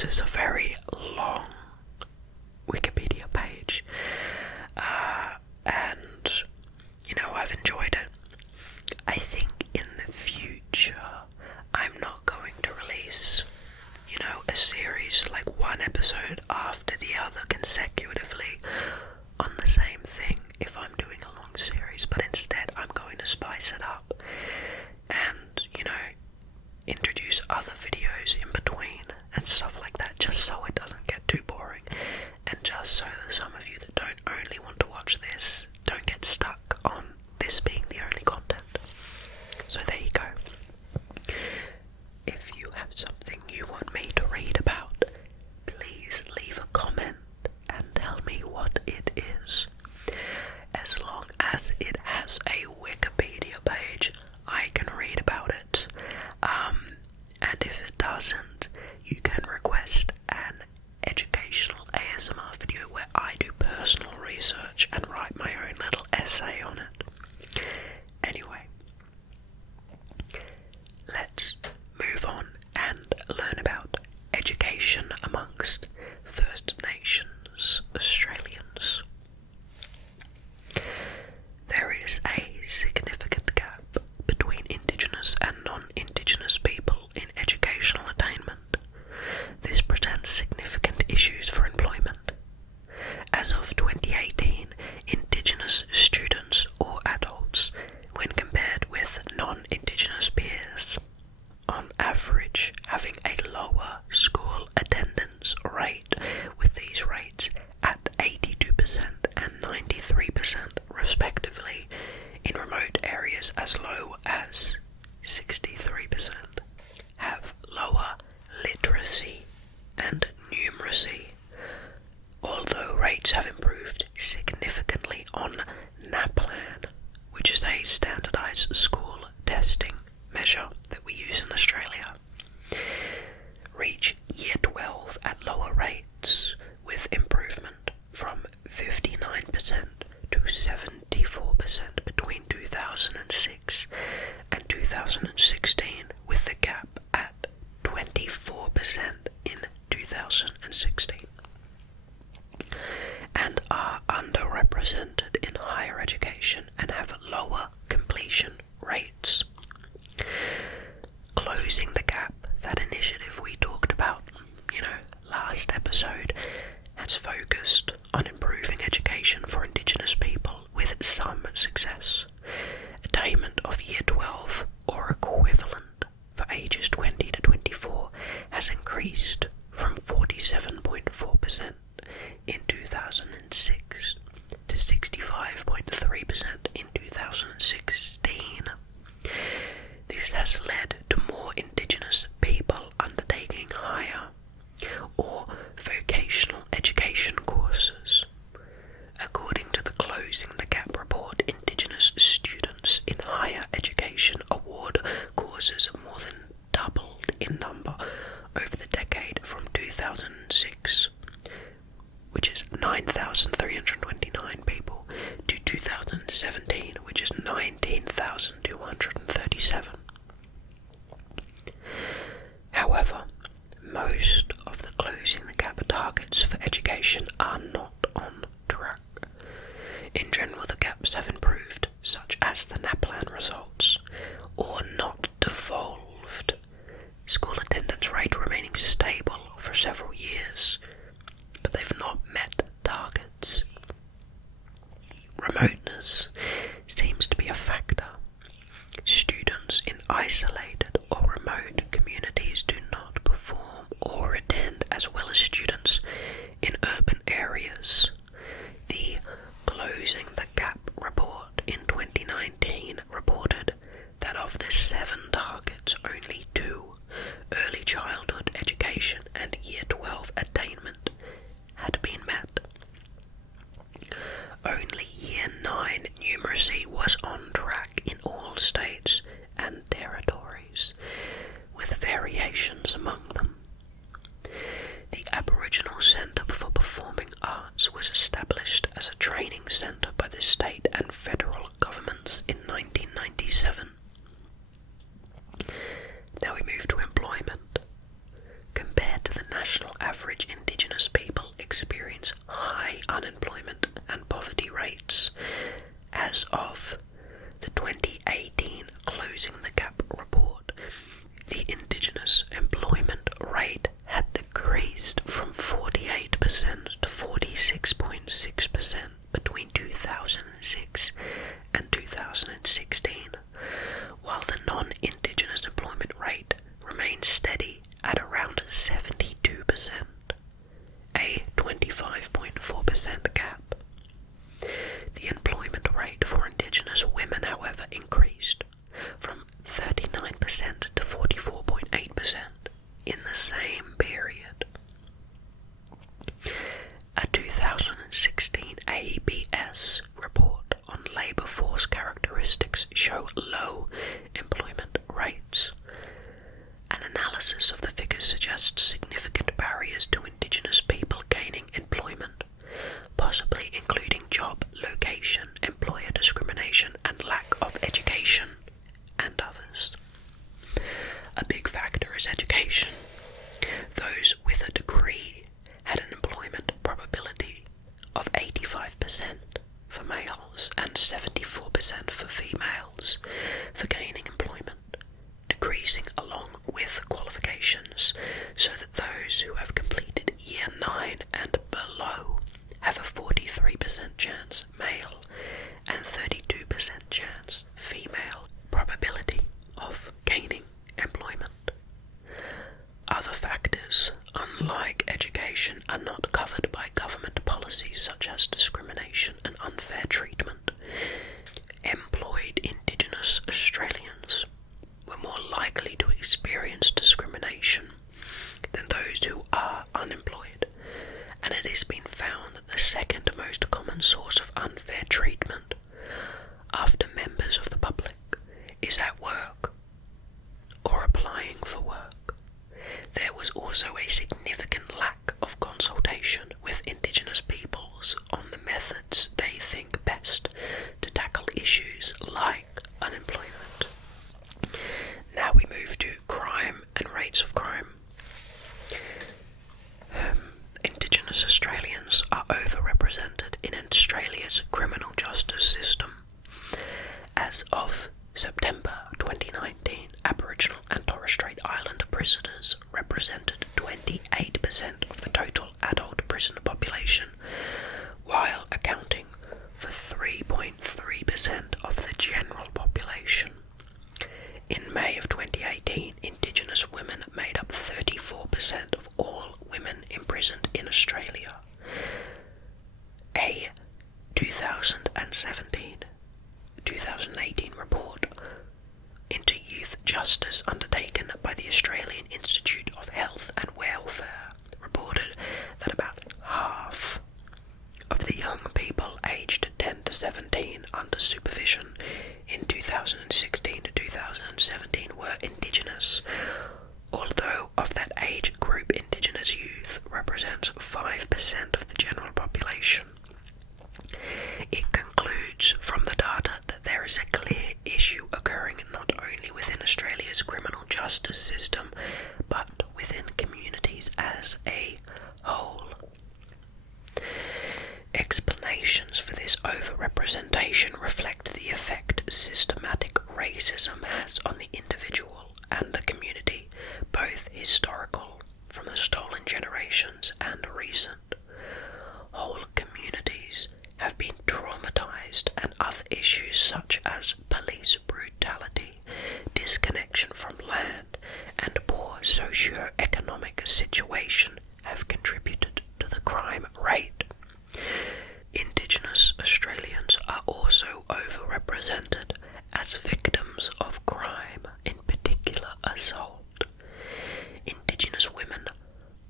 this is a very long Wikipedia page, and I've enjoyed it. I think in the future I'm not going to release a series like one episode after the other consecutively on the same thing if I'm doing a long series, but instead I'm going to spice it up and introduce other videos in between and stuff like that, just so it doesn't get too boring, and just so that some of you that don't only want to watch this don't get stuck on this being the only content. So there you go. If you have something you want me to read about, please leave a comment and tell me what it is. As long as it has a Wikipedia page, I can read about it. And if it doesn't, you can request an educational ASMR video where I do personal research and write my own little essay on it. Anyway, let's move on and learn about education amongst First Nations Australians. There is a significant gap between Indigenous and non-Indigenous people in educational attainment. This presents significant issues for employment. As of 2018, Indigenous students or adults, when compared with non-Indigenous peers, on average having a lower school attendance rate, with these rates at 82% and 93% respectively, in remote areas as low as 63%, have lower literacy and numeracy. Although rates have improved significantly on NAPLAN, which is a standardised school testing measure that we use in Australia, reach Year 12 at lower rates, with improvement from 59% to 74% between 2006 and 2016, with the gap at 24% in 2016, and are underrepresented in higher education and have lower completion rates. Closing the gap, that initiative we talked about, last episode, has focused on improving education for Indigenous people with some success. Attainment of Year 12 or equivalent for ages 20 to 24 has increased from 47.4% in 2006 to 65.3% in 2016. This has led to more Indigenous people undertaking higher or vocational education courses. According to the Closing the Gap report, Indigenous students in higher education award courses more than doubled in number over the decade from 2006, which is 9,329 people, to 2017, which is 19,237. However, most of the Closing the Gap targets for education are not on track. In general, the gaps have improved, such as the NAPLAN results, or not devolved, school attendance rate remaining stable for several years, but they've not met targets. Remoteness seems to be a factor. Students in isolated or remote communities do not perform or attend as well as students in urban areas. The Closing the Gap report in 2019 reported that of the 7 targets, only 2, early childhood education and Year 12 attainment, had been met. Only Year 9 numeracy was on track in all states and territories, with variations among them. The Aboriginal Centre for Performing Arts was established as a training centre by the state and federal governments in 1997. Now we move to employment. Compared to the national average Indigenous people experience high unemployment and poverty rates. As of the 2018 Closing the Gap report, the Indigenous employment rate had decreased from 48% to 46.6% between 2006 and 2016, while the non-Indigenous employment rate remains steady at around 72%, a 25.4% gap. The employment rate for Indigenous women, however, increased from 39% to 44.8% in the same period. A 2016 ABS report on labour force characteristics show low employment rates. An analysis of the figures suggests significant barriers to Indigenous people gaining employment, possibly including job location, employer discrimination, and lack of education, and others. A big factor is education. Those with a degree had an employment probability of 85% for males and 74% for females for gaining employment, decreasing along with qualifications, so that those who have completed Year 9 and below have a 43% chance male and 32% chance female probability of gaining employment. Other factors, unlike education, are not covered by government policies such as discrimination and unfair treatment. Employed Indigenous Australians were more likely to experience discrimination than those who are unemployed, and it has been found that the second most common source of unfair treatment after members of the public is at work or applying for work. There was also a significant lack of consultation with Indigenous peoples on the methods they think best to tackle issues like unemployment. Now we move to crime and rates of crime. Indigenous Australians are overrepresented in Australia's criminal justice system. As of September 2019, Aboriginal and Torres Strait Islander prisoners represented 28% of the total adult prisoner population, while accounting for 3.3% of the general population. In May of 2018, Indigenous women made up 34% of all women imprisoned in Australia. A 2018 report into youth justice undertaken by the Australian Institute of Health and Welfare reported that about half of the young people aged 10 to 17 under supervision in 2016 to 2017 were Indigenous, although of that age group Indigenous youth represents 5% of the general population. It concludes from the data that there is a clear issue occurring not only within Australia's criminal justice system, but within communities as a whole. Explanations for this overrepresentation reflect the effect systematic racism has on the individual and the community, both historical, from the stolen generations, and recent. Whole communities have been traumatized, and other issues such as police brutality, disconnection from land, and poor socio-economic situation have contributed to the crime rate. Indigenous Australians are also overrepresented as victims of crime, in particular assault. Indigenous women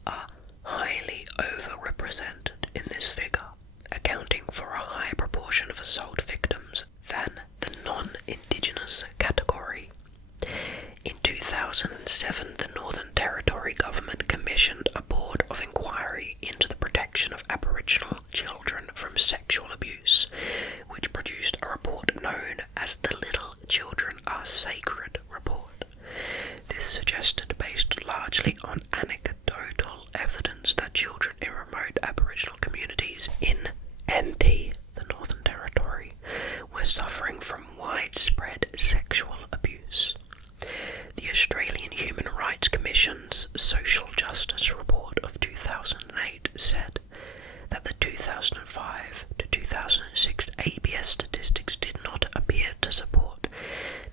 are highly overrepresented in this figure, accounting for a higher proportion of assault victims than the non-Indigenous category. In 2007, the Northern Territory government commissioned a board of inquiry into the protection of Aboriginal children from sexual abuse, which produced a report known as the Little Children Are Sacred report. This evidence that children in remote Aboriginal communities in NT, the Northern Territory, were suffering from widespread sexual abuse. The Australian Human Rights Commission's Social Justice Report of 2008 said that the 2005 to 2006 ABS statistics did not appear to support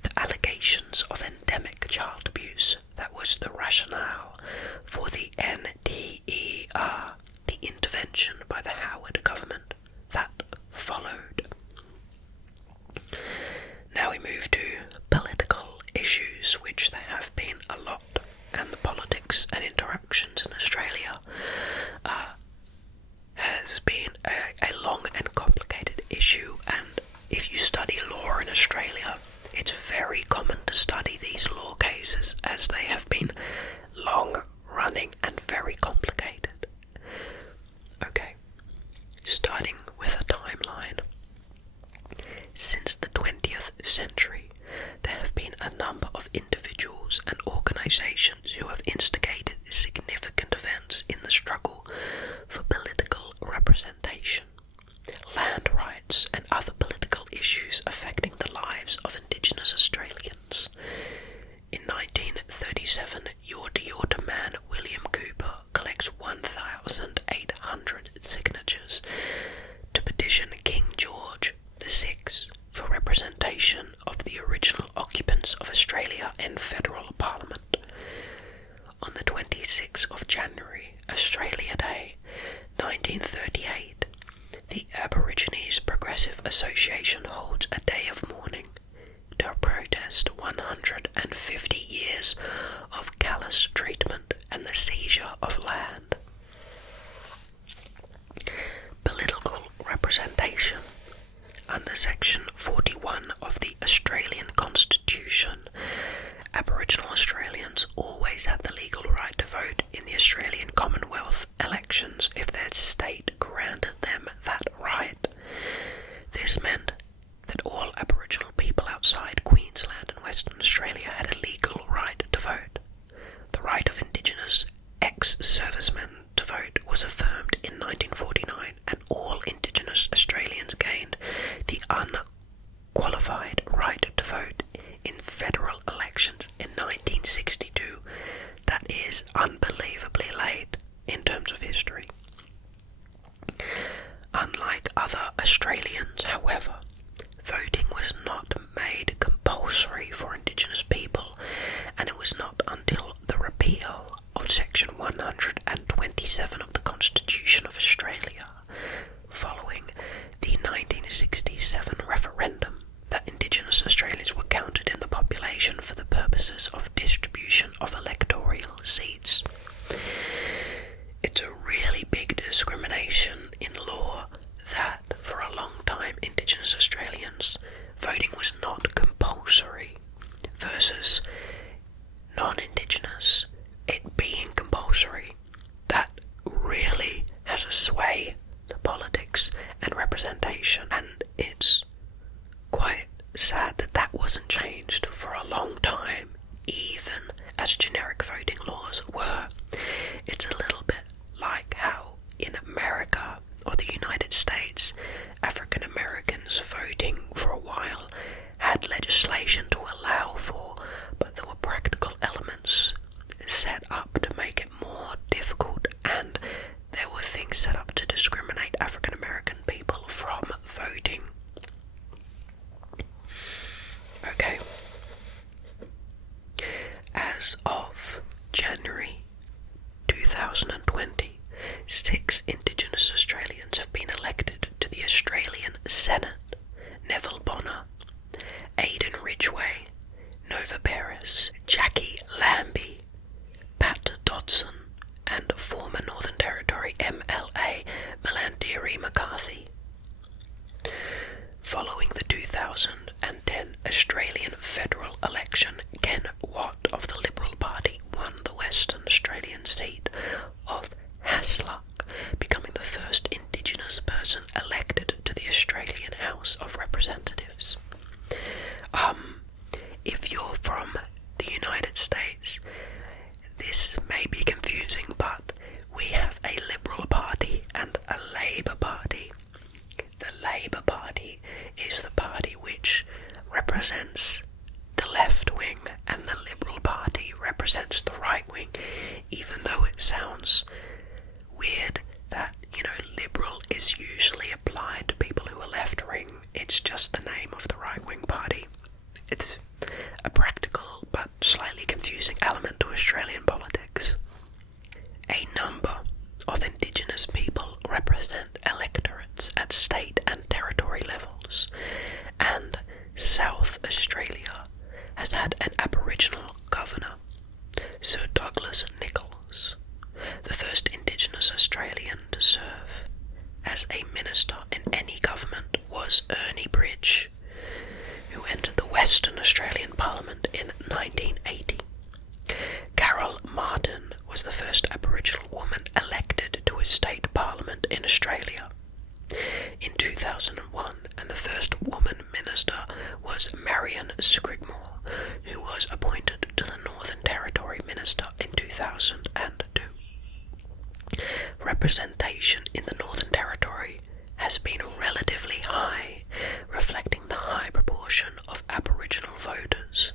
the allegations of endemic child abuse that was the rationale for the NTER, the intervention by the Howard government that followed. Now we move to political issues, which there have been a lot, and the politics and interactions in Australia has been a long and complicated issue, and if you study law in Australia, it's very common to study these law cases as they have been long running and very complicated. Okay, starting with a timeline. Since the 20th century, there have been a number of individuals and organisations who have instigated significant events in the struggle for political representation, land rights and other political issues affecting the lives of Indigenous Australians. In 1937, Yorta man William Cooper collects 1,800 signatures to petition King George VI for representation of the original occupants of Australia in federal parliament. On the 26th of January, Australia Day, 1938, the Aborigines Progressive Association holds a day of mourning to protest 150 years of callous treatment and the seizure of land. Political representation. Under Section 41 of the Australian Constitution, Aboriginal Australians always had the legal right to vote in the Australian Commonwealth elections if their state granted them that right. This meant that all Aboriginal people outside Queensland and Western Australia had a legal right to vote. The right of Indigenous ex-servicemen to vote was affirmed in 1949, and all Indigenous Australians gained the unqualified right to vote in federal elections in 1962. That is unbelievably late in terms of history. Unlike other Australians, however, voting was not made compulsory for Indigenous people, and it was not until the repeal of Section 127 of the Constitution of Australia, following the 1967 referendum, that Indigenous Australians were counted in the population for the purposes of distribution of electoral seats. It's a really big discrimination in law that for a long time Indigenous Australians voting was not compulsory versus non-Indigenous it being compulsory. That really has a sway to politics and representation, and it's quite sad that that wasn't changed for a long time, even as generic voting laws were. It's a little bit like how in America or the United States, African Americans voting for a while had legislation to allow for, but there were practical elements set up to make it more difficult, and there were things set up to discriminate African American people from voting. Okay. As of January 2020, 6 Indigenous Australians have been elected to the Australian Senate. Neville Bonner, Aidan Ridgway, Nova Peris, Jackie Lambie, Pat Dodson, and former Northern Territory MLA Melandiri McCarthy. Following the 2010 Australian federal election, Ken Watt of the Liberal Party won the Western Australian seat of Hasluck, becoming the first Indigenous person elected to the Australian House of Representatives. If you're from the United States, this may be confusing, but sounds weird that, liberal is usually applied to people who are left-wing. It's just the name of the right-wing party. It's a practical but slightly confusing element to Australian politics. A number of Indigenous people represent electorates at state and territory levels, and South Australia has had an Aboriginal governor, Sir Douglas Nicholls. The first Indigenous Australian to serve as a minister in any government was Ernie Bridge, who entered the Western Australian Parliament in 1980. Carol Martin was the first Aboriginal woman elected to a state parliament in Australia in 2001, and the first woman minister was Marion Scrigmore, who was appointed to the Northern Territory Minister in 2002. Representation in the Northern Territory has been relatively high, reflecting the high proportion of Aboriginal voters.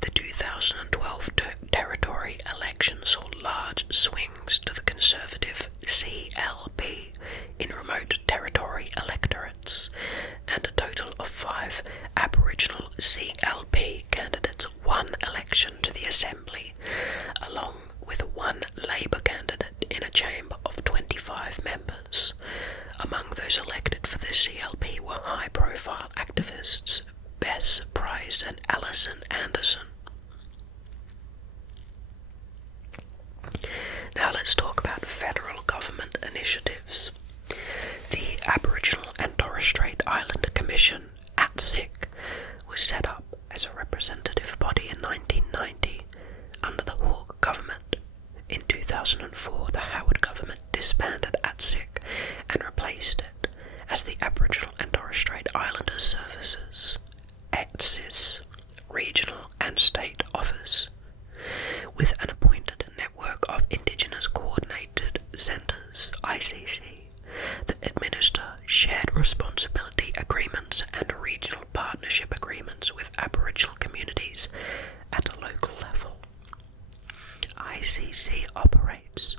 The 2012 territory election saw large swings to the Conservative CLP in remote territory electorates, and a total of 5 Aboriginal CLP candidates won election to the Assembly, along with 1 Labor candidate in a chamber of 25 members. Among those elected for the CLP were high-profile activists Bess Price and Alison Anderson. Now let's talk about federal government initiatives. The Aboriginal and Torres Strait Islander Commission, ATSIC, was set up as a representative body in 1990 under the Hawke government. In 2004, the Howard government disbanded ATSIC and replaced it as the Aboriginal and Torres Strait Islander Services, ATSIS, Regional and State Office, with an appointed network of Indigenous Coordinated Centres, ICC, that administer shared responsibility agreements and regional partnership agreements with Aboriginal communities at a local level. ICC operates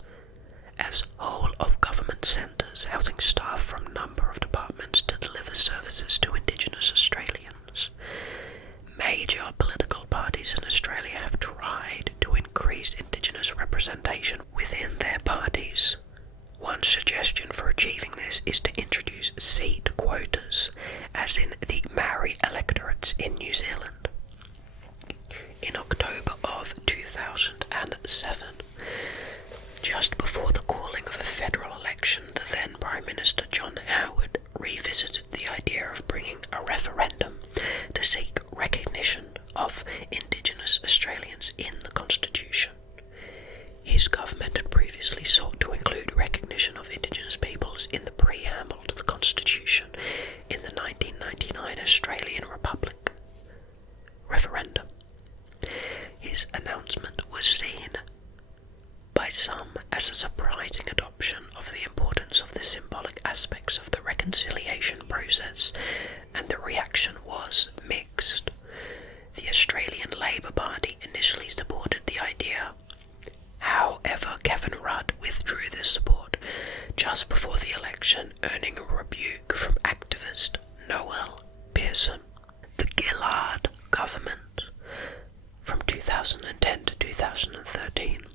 as whole-of-government centres housing staff from a number of departments to deliver services to Indigenous Australians. Major political parties in Australia have tried to increase Indigenous representation within their parties. One suggestion for achieving this is to introduce seat quotas, as in the Maori electorates in New Zealand. In October of 2007, just before the calling of a federal election, the then Prime Minister John Howard revisited the idea of bringing a referendum to seek recognition of Indigenous Australians in the Constitution. His government had previously sought to include recognition of Indigenous peoples in the preamble to the Constitution in the 1999 Australian Republic referendum. His announcement was seen by some as a surprising adoption of the importance of the symbolic aspects of the reconciliation process, and the reaction was mixed. The Australian Labor Party initially supported the idea. However, Kevin Rudd withdrew this support just before the election, earning a rebuke from activist Noel Pearson. The Gillard government from 2010 to 2013,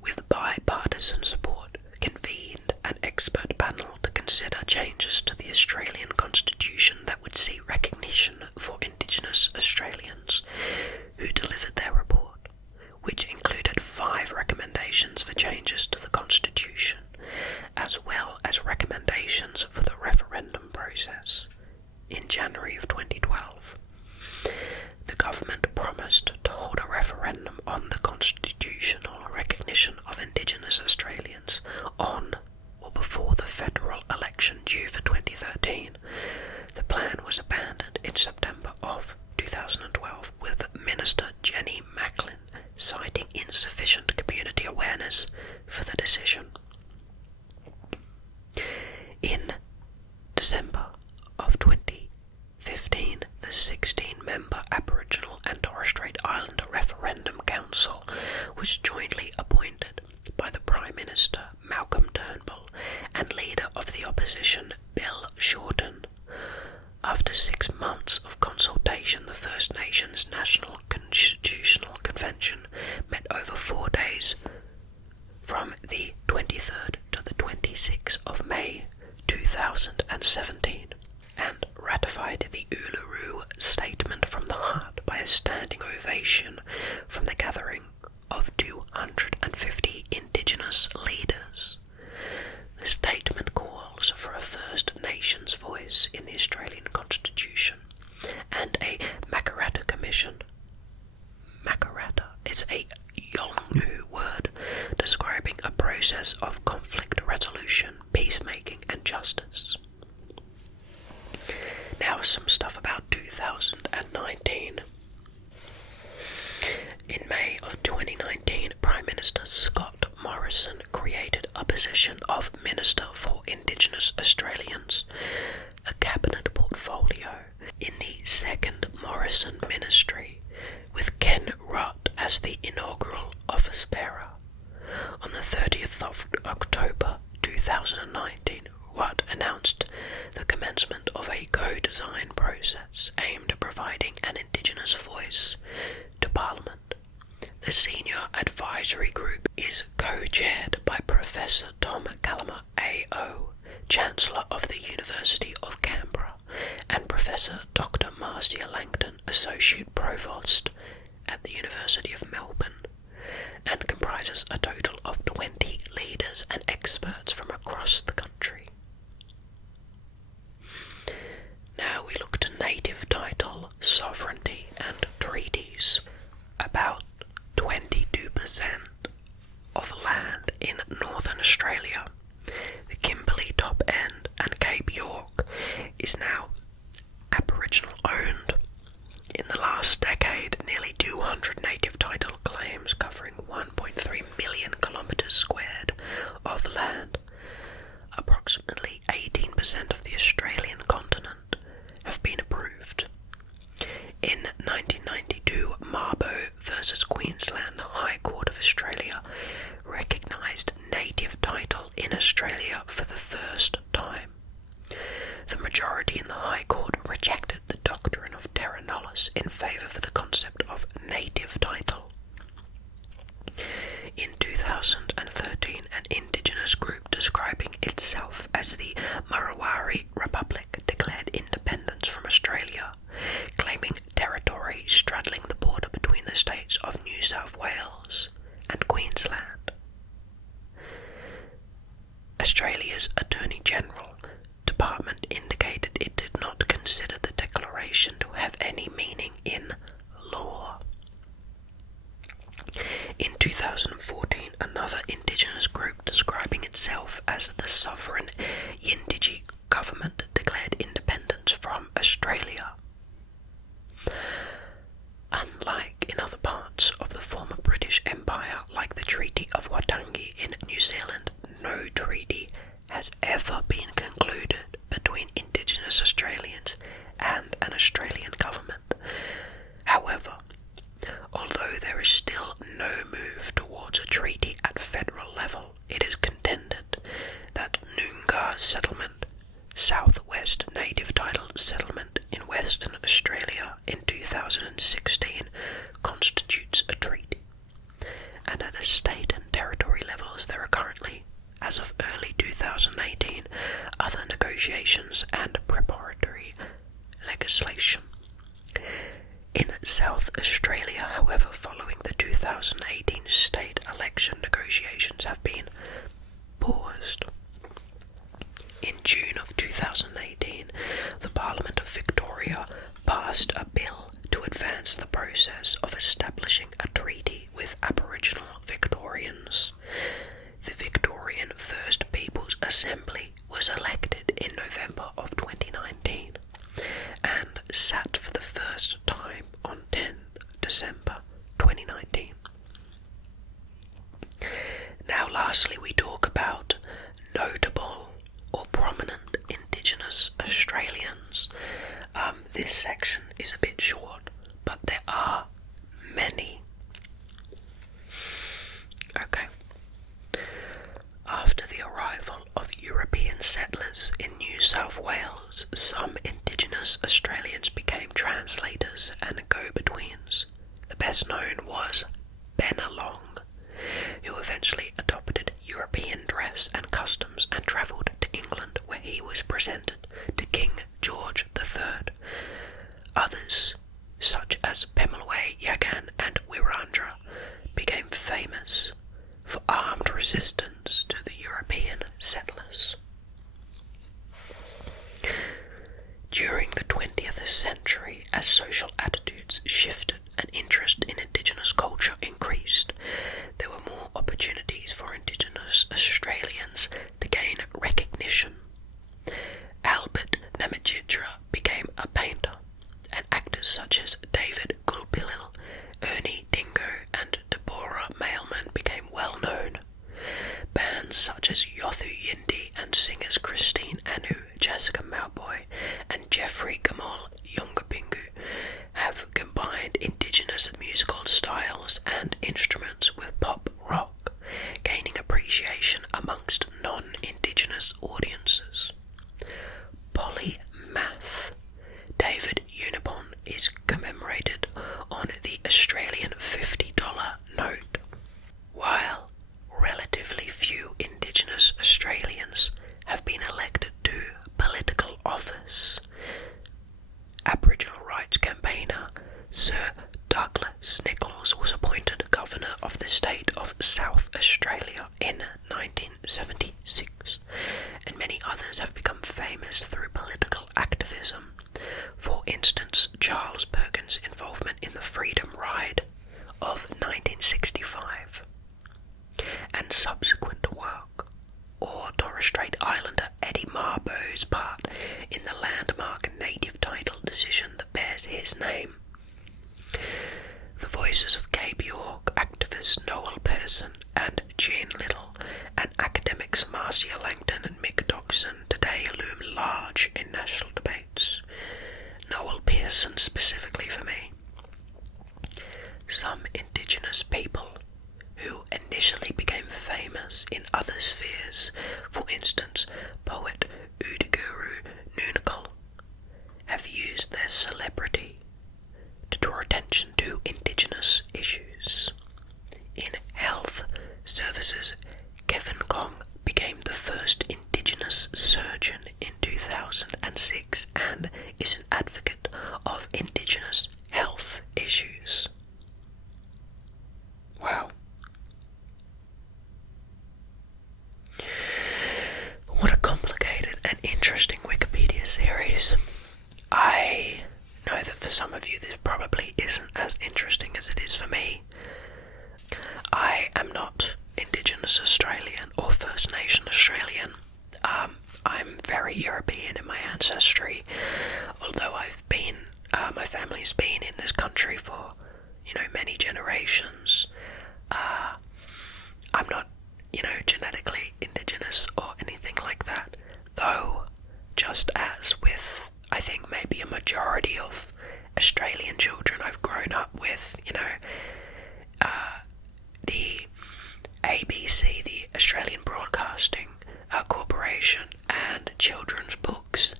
with bipartisan support, convened an expert panel to consider changes to the Australian Constitution that would see recognition for Indigenous Australians, who delivered their report, which included 5 recommendations for changes to the Constitution, as well as recommendations for the referendum process. In January of 2012, the government promised to hold a referendum on the constitutional recognition of Indigenous Australians on or before the federal election due for 2013. The plan was abandoned in September of 2012, with Minister Jenny Macklin citing insufficient community awareness for the decision. In December of 2015, the 16-member Aboriginal and Torres Strait Islander Referendum Council was jointly appointed by the Prime Minister Malcolm Turnbull and leader of the opposition Bill Shorten. After 6 months of consultation, the First Nations National Constitutional Convention met over 4 days from the 23rd to the 26th of May 2017 and ratified the Uluru Statement from the Heart by a standing ovation from the gathering of 250 Indigenous leaders. The statement calls for a First Nations voice in the Australian Constitution and a Makarrata Commission. Makarrata is a Yolngu word describing a process of conflict resolution, peacemaking and justice. Now some stuff about 2019. In May of 2019, Prime Minister Scott Morrison created a position of Minister for Indigenous Australians, a cabinet portfolio in the second Morrison ministry, with Ken Rudd as the inaugural office bearer. On the 30th of October 2019, Rudd announced the commencement of a co-design process aimed at providing an Indigenous voice to Parliament. The Senior Advisory Group is co-chaired by Professor Tom Callagher AO, Chancellor of the University of Canberra, and Professor Dr. Marcia Langton, Associate Provost at the University of Melbourne, and comprises a total of 20 leaders and experts from across the country. Now we look to native title, sovereignty and treaties. About 22% of land in Northern Australia, the Kimberley Top End and Cape York, is now Aboriginal owned. In the last decade, nearly 200 native title claims covering 1.3 million kilometres squared of land, approximately 18% of the Australian continent, have been approved. In 1992, Mabo versus Queensland, the High Court of Australia recognised native title in Australia for the first time. The majority in the High Court rejected the doctrine of terra nullius in favour of the concept of native title. In 2013, an Indigenous group describing itself as the Marawari Republic declared independence from Australia, claiming territory straddling the border between the states of New South Wales and Queensland. Australia's Attorney General Department indicated it did not consider the declaration to have any meaning in law. In 2014, another Indigenous group describing itself as the Sovereign Yindji Government declared independence from Australia. Unlike in other parts of the former British Empire, like the Treaty of Waitangi in New Zealand, no treaty has ever been concluded between Indigenous Australians and an Australian government. However, although there is still no move towards a treaty at federal level, it is contended that Noongar Settlement, Southwest Native Title Settlement in Western Australia in 2016 constitutes a treaty, and at a state and territory levels there are currently, as of early 2018, other negotiations and preparatory legislation. In South Australia, however, following the 2018 state election, negotiations have been paused. In June of 2018, the Parliament of Victoria passed a bill to advance the process of establishing a treaty with Aboriginal Victorians. The Victorian First Peoples Assembly was elected in November of 2019 and sat for the first time on 10th December 2019. Now lastly we talk about notable or prominent Indigenous Australians. This section is a bit short, but there are many. Okay. settlers in New South Wales, some Indigenous Australians became translators and go-betweens. The best known was Benelong, who eventually adopted European dress and customs and travelled to England, where he was presented to King George III. Others, such as Pemulwuy Yagan and Wirrandra, became famous for armed resistance to the European settlers. During the 20th century, as social attitudes shifted and interest in Indigenous culture increased, there were more opportunities for Indigenous Australians to gain recognition. Albert Namajitra became a painter, and actors such as David Gulpilil, Ernie Dingo, and Deborah Mailman became well known. Bands such as Yothu Yindi and singers Christine Anu, Jessica Mauboy, and Jeffrey Gamal Yongapingu have combined Indigenous musical styles and instruments with pop rock, gaining appreciation amongst non-Indigenous audiences. Polymath David Unibon is commemorated on the Australian $50 note. While relatively few Indigenous Australians have been elected to political office, Aboriginal rights campaigner Sir Douglas Nicholls was appointed Governor of the state of South Australia in 1976, and many others have become famous through political activism. For instance, Charles Perkins' involvement in the Freedom Ride of 1965, and subsequent work, or Torres Strait Islander Eddie Marbo's part in the landmark native title decision that bears his name. The voices of Gabe York, activists Noel Pearson and Jean Little, and academics Marcia Langton and Mick Dodson today loom large in national debates. Noel Pearson specifically for me. Some Indigenous people who initially became famous in other spheres, for instance poet Uduguru Nunakal, have used their celebrity to draw attention to Indigenous issues. In health services, Kevin Kong became the first Indigenous surgeon in 2006 and is an advocate of Indigenous health issues. Wow. What a complicated and interesting Wikipedia series. I know that for some of you this probably isn't as interesting as it is for me. I am not Indigenous Australian or First Nation Australian. I'm very European in my ancestry, although my family's been in this country for, many generations. I'm not, genetically Indigenous or anything like that, though just as with, I think, maybe a majority of Australian children I've grown up with, the ABC, the Australian Broadcasting Corporation, and children's books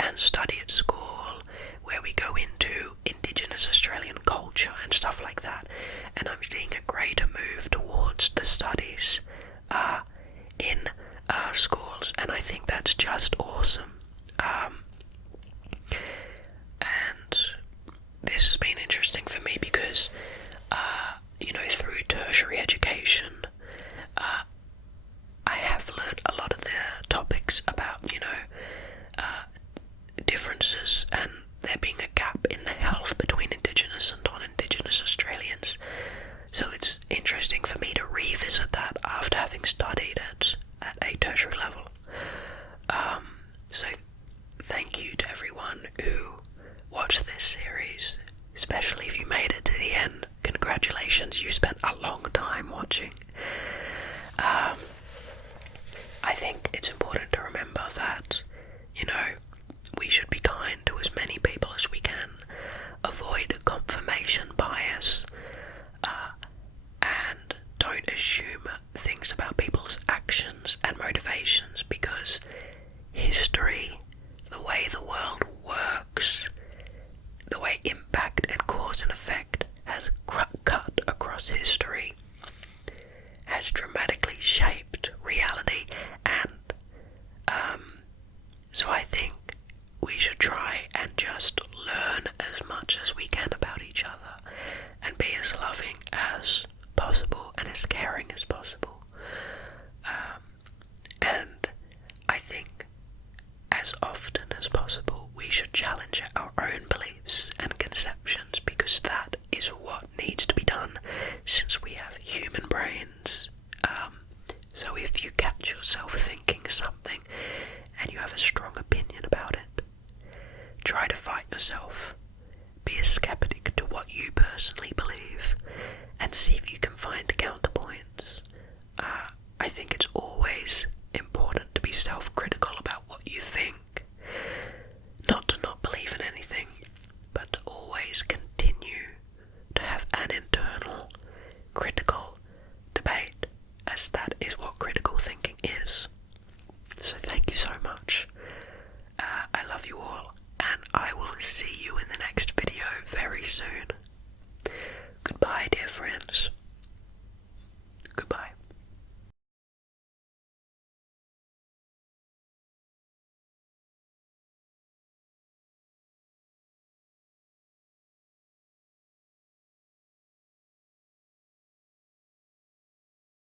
and study at school where we go into Indigenous Australian culture and stuff like that, and I'm seeing a greater move towards the studies in schools, and I think that's just awesome. And this has been interesting for me because through tertiary education I have learned a lot of the topics about differences and there being a gap in the health between Indigenous and non-Indigenous Australians. So it's interesting for me to revisit that after having studied it at a tertiary level. So thank you to everyone who watched this series, especially if you made it to the end. Congratulations, you spent a long time watching. I think it's important to remember that, we should be kind to as many people as we can, avoid confirmation bias, and don't assume things about people's actions and motivations, because history, the way the world works, the way impact and cause and effect has cut across history, has dramatically shaped reality, and so I think we should try and just learn as much as we can about each other and be as loving as possible and as caring as possible. And I think as often as possible we should challenge our own beliefs and conceptions, because that is what needs to be done since we have human brains. So if you catch yourself thinking something and you have a strong opinion about it, try to fight yourself. Be a skeptic to what you personally believe and see if you can find counterpoints. I think it's always important to be self-critical about what you think. Not to not believe in anything, but to always continue to have an internal critical debate, as that is what critical thinking is. So thank you so much. I love you all, and I will see you in the next video very soon. Goodbye, dear friends. Goodbye.